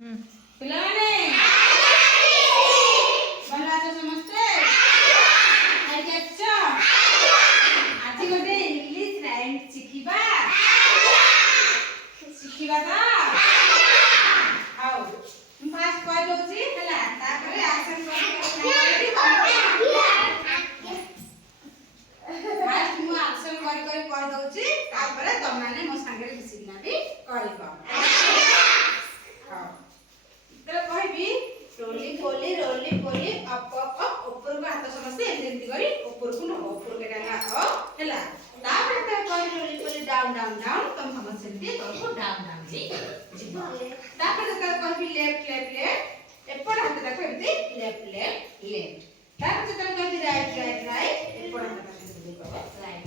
ପିଲାମାନେ ଭଲ ଅଛ ସମସ୍ତେ? ଖାଇକି ଆସିଛ? ଆଜି ଗୋଟେ ଇଂଲିଶ ରାଇମ ଶିଖିବା ତ? ହଉ ମୁଁ ଫାଷ୍ଟ କହିଦଉଛି ହେଲା, ତାପରେ ଆକ୍ସନ ଫାଷ୍ଟ ମୁଁ ଆକ୍ସନ କରି କହିଦଉଛି, ତାପରେ ତମମାନେ ମୋ ସାଙ୍ଗରେ ମିଶିକିନା ବି କରିବ। କହିବି ରୋଲି ପୋଲି ଅପ ଉପରକୁ ହାତ ସମସ୍ତେ ଏମିତି କରି ଉପରକୁ ନବ, ଉପରକୁ ଏଟା ହେଲା। ତାପରେ କହିବି ରୋଲି ପୋଲି ଡାଉନ ତମ ସମସ୍ତେ ଏମିତି ତଳକୁ ଡାଉନ ଯିବ। ତାପରେ ଯେତେବେଳେ କହିବି ଲେଫ୍ଟ ଏପଟ ହାତଟାକୁ ଏମିତି ଲେଫ୍ଟ ତାପରେ ଯେତେବେଳେ କହିବି ରାଇଟ ଏପଟ ହାତଟାକୁ ଏମିତି କହିବ ରାଇଟ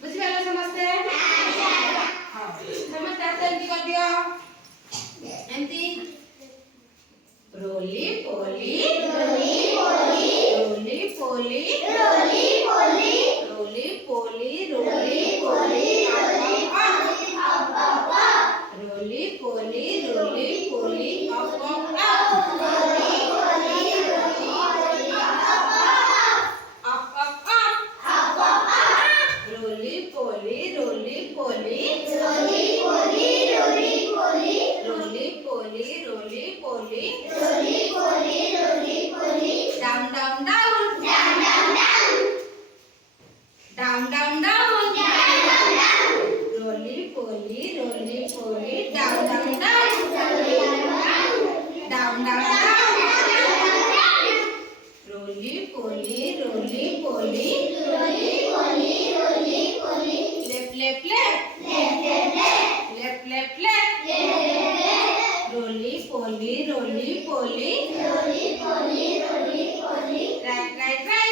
ବୁଝିପାରିଲ ସମସ୍ତେ? ହଁ ସମସ୍ତେ ହାତ ଏମିତି କରିଦିଅ, ଏମିତି ରୋଲି ପୋଲି ରୋଲି ପୋଲି roly poly right